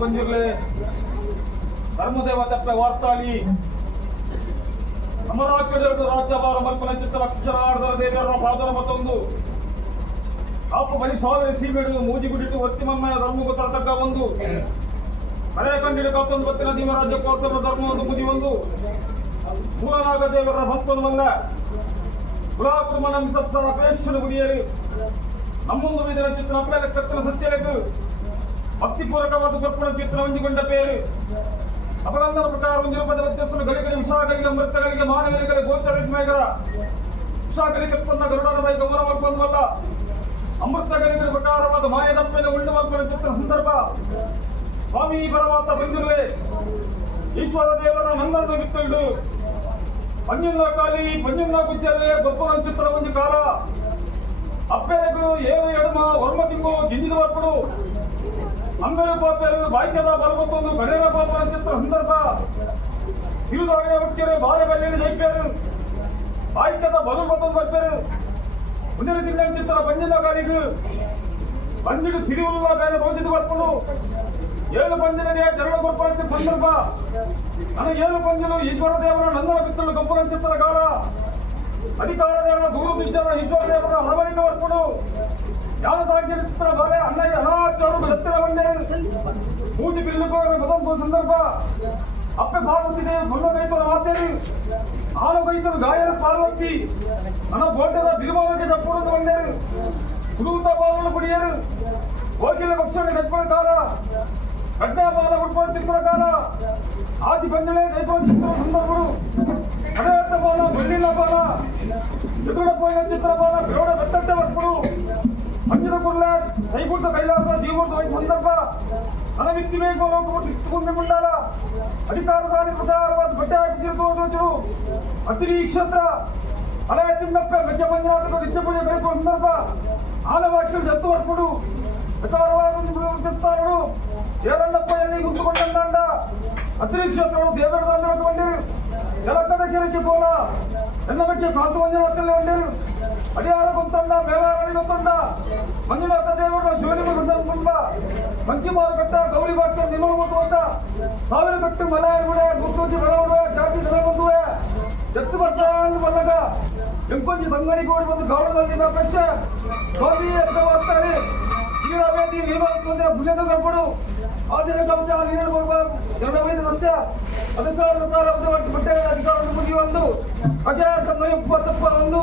Panjurli, Dharmadeva Tappe Vartali, Amarakadu Rajabara Marpana Chitra Ksharada Devara Padana Matundu, Apu Bani Savari Simedu, Muji Guditu Vatimama, Kothalkatte Vandu, Marakandi Kaptan Vatina Divaraja Kotha Dharma Muji Vandu, Mulanaga Devara Bhatpan Vanga, Gulapumanam Sapsara Pension Gudiyari, Amundu Vidana Chitra Pela Katana Satyaku, ಭಕ್ತಿಪೂರ್ವಕವಾದ ಕಲ್ಪನಾ ಚಿತ್ರ ಹೊಂದಿಕೊಂಡ ಪೇರು ಅಪಗಂಧನ ಪ್ರಕಾರ ಹೊಂದಿರುವ ಪದವತ್ಯಸ್ಸನ್ನು ಗಳಿಗಳಿಗೆ ವಿಷಾಗಳಿಗೆ ಮೃತಗಳಿಗೆ ಮಾನವರಿಗೆ ಗೋಚರಿಸಿಮೇಗರ ವಿಷಾಗಳಿಗೆ ಕಲ್ಪನ ಗರುಡನ by ಗಮನ ಮಾಡ್ಕೊಂಡವಲ್ಲ ಅಮೃತಗಳಿಗೆ ಪ್ರಕಾರವಾದ ಮಾಯದಪ್ಪನ ಉಂಡು ಮಾಡ್ಕೊಂಡ ಚಿತ್ರ ಸಂದರ್ಭ ಸ್ವಾಮಿ ಪರಮಾತ್ಮ ಬಂದಿರುವೆ ಈಶ್ವರ ದೇವರ ಮಂದದ ಬಿತ್ತುಂಡು ಪಂಜಿನ ಕಾಲಿ ಪಂಜಿನ ಗುಜ್ಜಲೆ ಗೊಬ್ಬರ ಚಿತ್ರ ಒಂದು ಕಾಲ ಅಪ್ಪೆರೆಗೂ ಏಳು ಎಡಮ ವರ್ಮ ತಿಂಗು ಜಿಂಜಿದ ಬರ್ಪಡು ಅಂಗರು ಪಾಪರು ಬಾಯ್ಕದ ಬಲವತ್ತೊಂದು ಗಣೇರ ಪಾಪನ ಚಿತ್ರ ಸಂದರ್ಭ ಇರುದಾಗಿನ ಹುಟ್ಟಿರು ಬಾಲಗಲ್ಲಿನ ಜೈಪೇರು ಬಾಯ್ಕದ ಬಲವತ್ತೊಂದು ಬರ್ಪೇರು ಮುಂದಿನ ತಿಂಗಳ ಚಿತ್ರ ಪಂಜಿನ ಕಾಲಿಗೂ ಪಂಜಿಡು ಸಿರಿವುಲ್ಲ ಬೇರೆ ರೋಜಿದು ಬರ್ಪಡು ಏಳು ಪಂಜಿನಿಗೆ ಜರಳ ಗೊಬ್ಬರ ಸಂದರ್ಭ ನನಗೆ ಏಳು ಪಂಜಲು ಈಶ್ವರ ದೇವರ ನಂದನ ಬಿತ್ತಲು ಗೊಬ್ಬರ ಚಿತ್ರ ಕಾಲ ಅಧಿಕಾರ ದೇವರ ದೂರದೃಷ್ಟಿಯ ಈಶ್ವರ ದೇವರ ಹಣವಣಿಕೆ ಬರ್ಪಡು ಯಾವ ಸಾಂಖ್ಯ ಚಿತ್ರ ಬಾಲೆ ಅನ್ನಯ್ಯ ಅನಾಚಾರು ಹತ್ತಿರ ಬಂದೆ ಮೂಜಿ ಬಿಲ್ಲುಕೋರ ಮದೊಂದು ಸಂದರ್ಭ ಅಪ್ಪೆ ಭಾಗವತಿದೆ ಮೊನ್ನಗೈತರು ಮಾತೇರಿ ಆಲಗೈತರು ಗಾಯರ ಪಾರ್ವತಿ ನನ್ನ ಬೋಟದ ಬಿರುಮಾವಿಗೆ ಚಪ್ಪುರದು ಬಂದೇರು ಕುಲೂತ ಬಾಲನ್ನು ಕುಡಿಯರು ಹೋಗಿಲ್ಲ ಭಕ್ಷಣೆ ಕಟ್ಪಡ ಕಾಲ ಕಡ್ಡ ಬಾಲ ಉಟ್ಪಡ ಚಿತ್ರ ಕಾಲ ಆದಿ ಬಂದಳೆ ಕೈಪಡ ಚಿತ್ರ ಸಂದರ್ಭಗಳು ಕಡೆಯತ್ತ ಬಾಲ ಬಳ್ಳಿನ ಬಾಲ ಚತುರ ಪೋಯಿನ ಚಿತ್ರ ಬಾಲ ಬೇಡ ಬೆತ್ತಟ್ಟೆ ಬರ್ಪಡು ಮಂಜಿನ ಕುರ್ಲ ಕೈಗುಡ್ಡ ಕೈಲಾಸ ಜೀವದ ಸಂದರ್ಭ ನನವಿತ್ತಿ ಬೇಕು ಇಟ್ಟುಕೊಂಡೆ ಮುಂಡಾಲ ಅಧಿಕಾರದಾನಿ ಪ್ರಚಾರವಾದ ಬಟ್ಟೆ ಹಾಕಿತಿರುವುದು ಅತಿರಿ ಕ್ಷೇತ್ರ ಅಲೆ ತಿನ್ನಪ್ಪೆ ಮೆಜ್ಜ ಮಂಜುನಾಥ ನಿತ್ಯ ಪೂಜೆ ಬೇಕು ಸಂದರ್ಭ ಆಲವಾಕ್ಯ ಜತ್ತು ಬರ್ಪಡು ಪ್ರಚಾರವಾದ ಏರಣ್ಣಪ್ಪ ಎಲ್ಲಿ ಗುಂತುಕೊಂಡ ಅತಿರಿ ಕ್ಷೇತ್ರಗಳು ದೇವರದಾನ ಕೊಂಡಿರು ಜಲಕದ ಕೆರೆಗೆ ಕೋಲ ಎಲ್ಲ ಬಗ್ಗೆ ಕಾಂತು ಮಂಜುನಾಥಲ್ಲಿ ಹೊಂದಿರು ಅಡಿಯಾರ ಗೊತ್ತಂಡ ಬೇಲಾರಣಿ ಗೊತ್ತಂಡ ಮಂಜುನಾಥ ದೇವರ ಶಿವನಿಗೆ ಕುಂಬ ಮಂಕಿ ಮಾರುಕಟ್ಟ ಗೌರಿ ಬಾಕ್ಯ ನಿಮಗ ಗೊತ್ತ ಸಾವಿರ ಕಟ್ಟು ಮಲಾಯಗುಡೆ ಗುತ್ತೂಜಿ ಬರವುಡೆ ಜಾತಿ ಜನ ಬಂದುವೆ ಎತ್ತು ಬರ್ತಾಂದು ಬಂದಾಗ ಎಂಕೊಂಜಿ ಬಂಗಡಿ ಗೋಡಿ ಬಂದು ಗೌಡದಲ್ಲಿ ಅಪೇಕ್ಷೆ ಗೋಧಿ ಎತ್ತವಾಗ್ತಾರೆ ನೀರಾವೇದಿ ನೀರು ಬುಲೆದ ಕರ್ಪಡು ಆದಿನ ಕವಚ ನೀರು ಕೊಡಬಾರ್ದು ಎರಡು ವೈದ್ಯ ಸತ್ಯ ಅಧಿಕಾರ ಬಟ್ಟೆ ಅಧಿಕಾರ ಮುಗಿಯುವಂದು ಅಜಯ ತಮ್ಮ ತಪ್ಪ ಒಂದು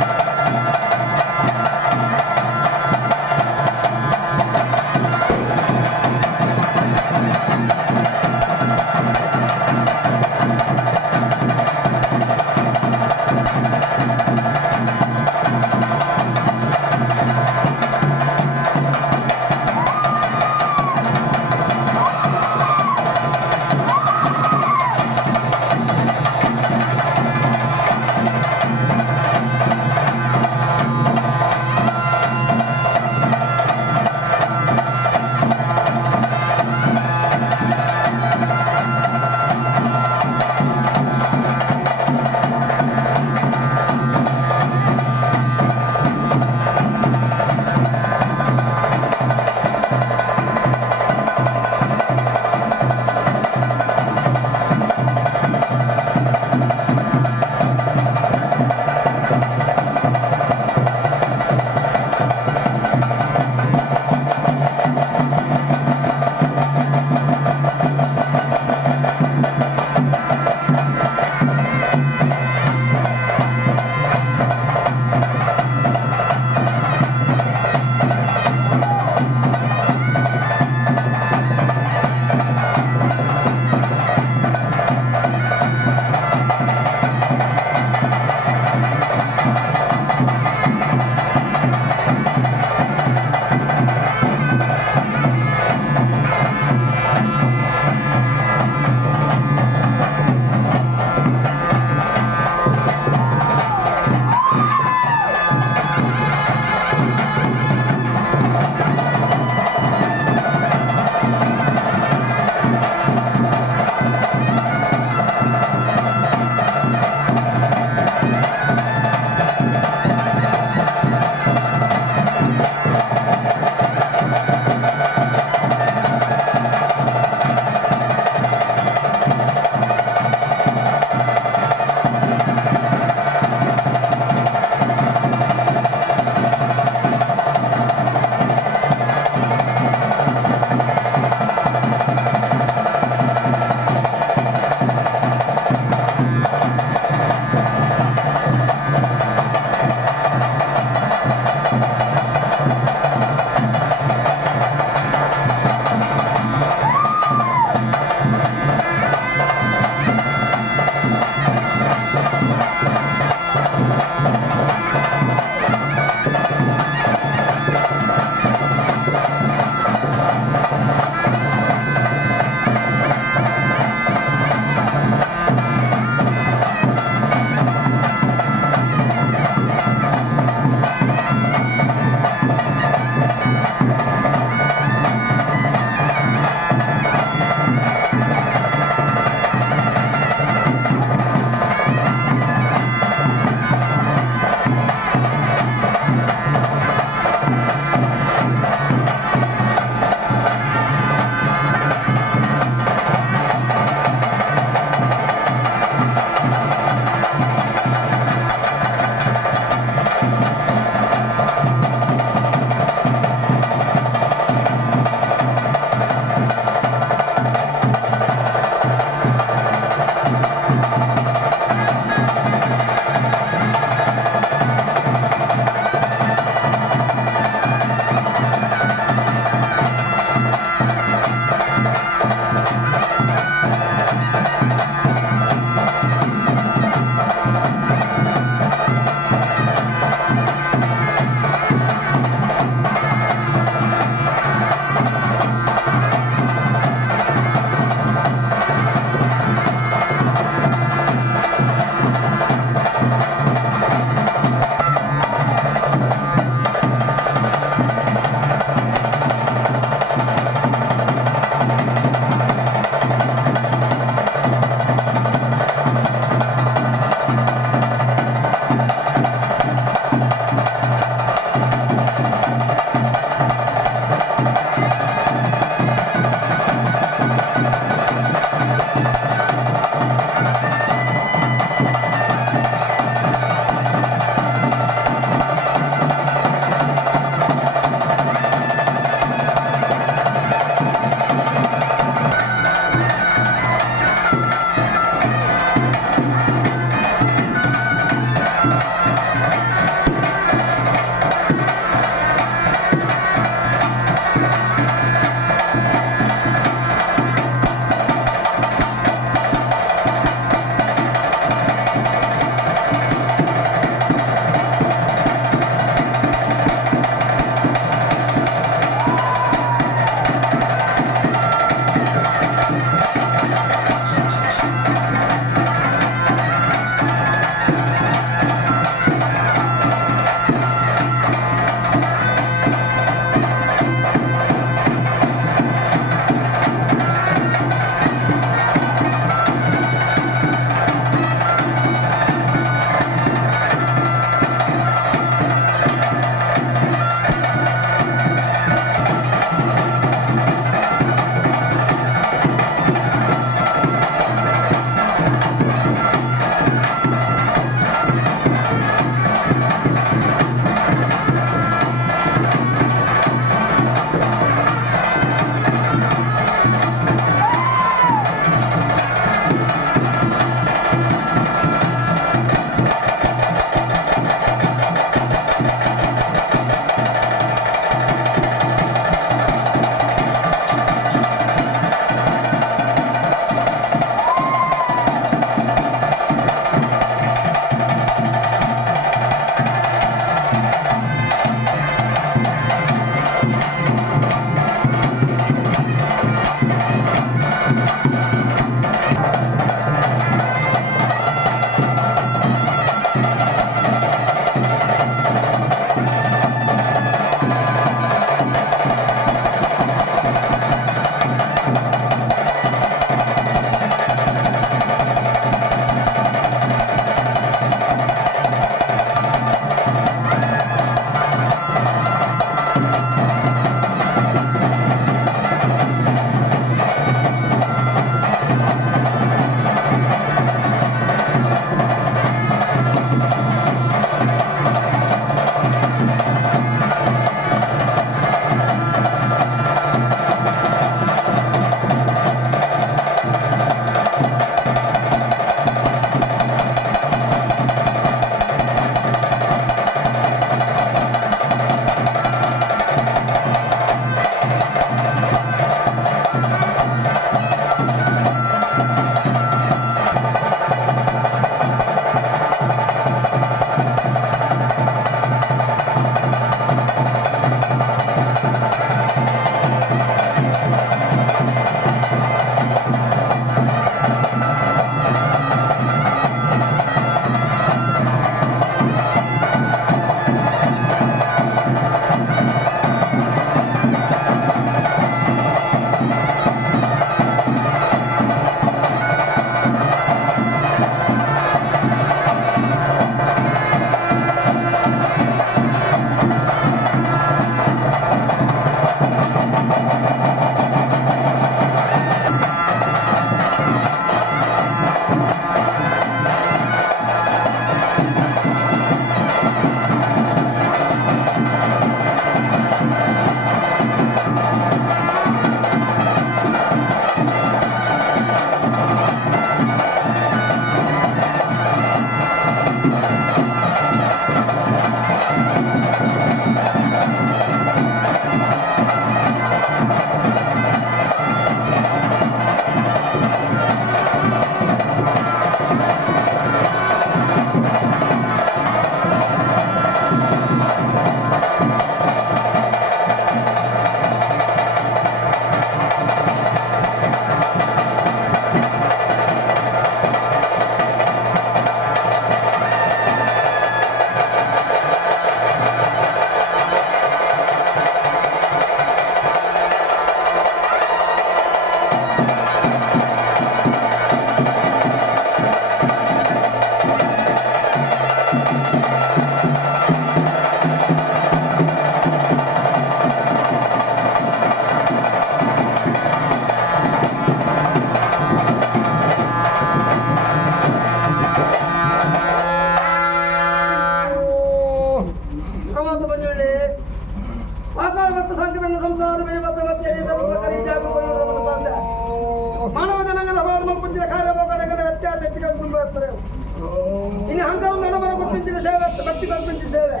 ಇನ್ನು ಹಂಗಾರು ನನ್ನ ಮನೆ ಗೊತ್ತಿದ್ದ ಸೇವೆ ಬಟ್ಟಿ ಬರ್ತಿದ್ದ ಸೇವೆ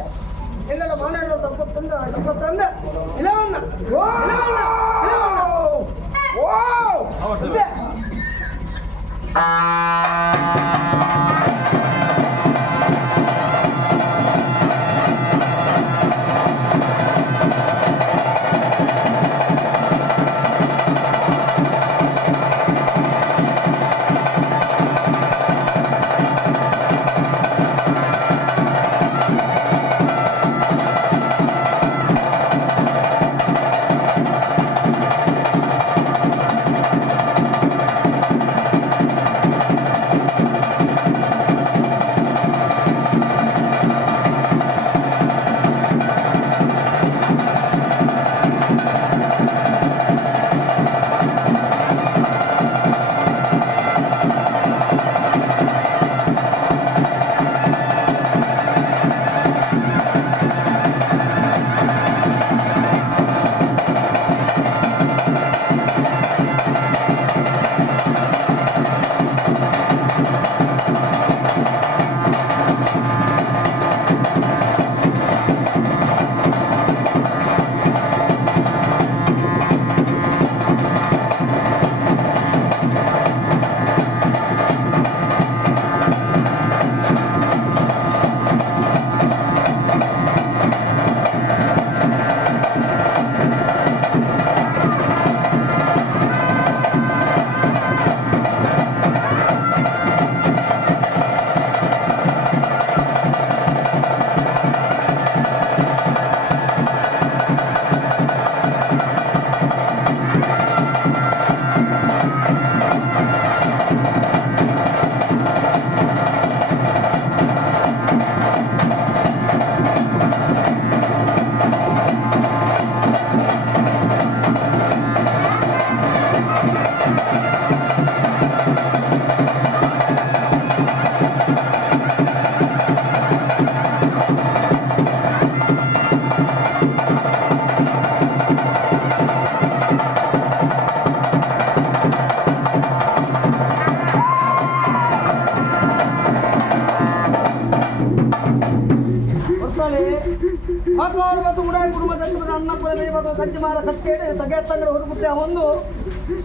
ಎಲ್ಲರ ಮಾನಾಡೋ ತಪ್ಪತ್ತಂದ ಇಲವನ್ನ ಕಂಚಿಮಾರ ಕಟ್ಟೇಡೆ ತಗೆತ್ತಂಗಡ ಹುರುಗುತ್ತೆ ಒಂದು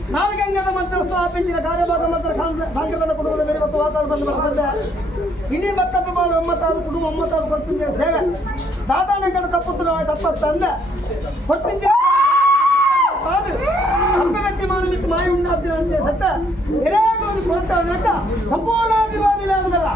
ನಾಲ್ಕಂಗದ ಮಂತ್ರ ಸ್ಥಾಪಿಸಿದ ಕಾರ್ಯಭಾಗ ಮಂತ್ರ ಸಾಂಕೇತನ ಕುಟುಂಬದ ಬೇರೆ ಮತ್ತು ವಾತಾವರಣ ಬಂದು ಬರ್ತದೆ ಇಡೀ ಮತ್ತ ಪ್ರಮಾಣ ಒಮ್ಮತ್ತಾದ ಕುಟುಂಬ ಒಮ್ಮತ್ತಾದ ಕೊಡ್ತಿದ್ದ ಸೇವೆ ಸಾಧಾರಣ ಕಡೆ ತಪ್ಪತ್ತಂದ ಕೊಡ್ತಿದ್ದ ಹಬ್ಬ ವ್ಯಕ್ತಿ ಮಾನವಿತ್ತು ಮಾಯ ಉಂಟಾಗ್ತದೆ ಅಂತ ಸತ್ತ ಹಿರೇಗೌರಿ ಕೊಡ್ತಾವೆ ಅಂತ ಸಂಪೂರ್ಣಾಧಿವಾದಿ ಆಗುದಲ್ಲ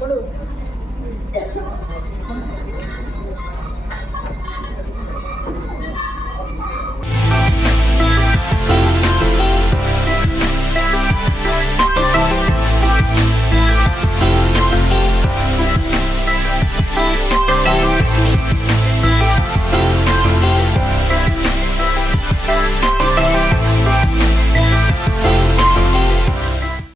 ಕೊಡು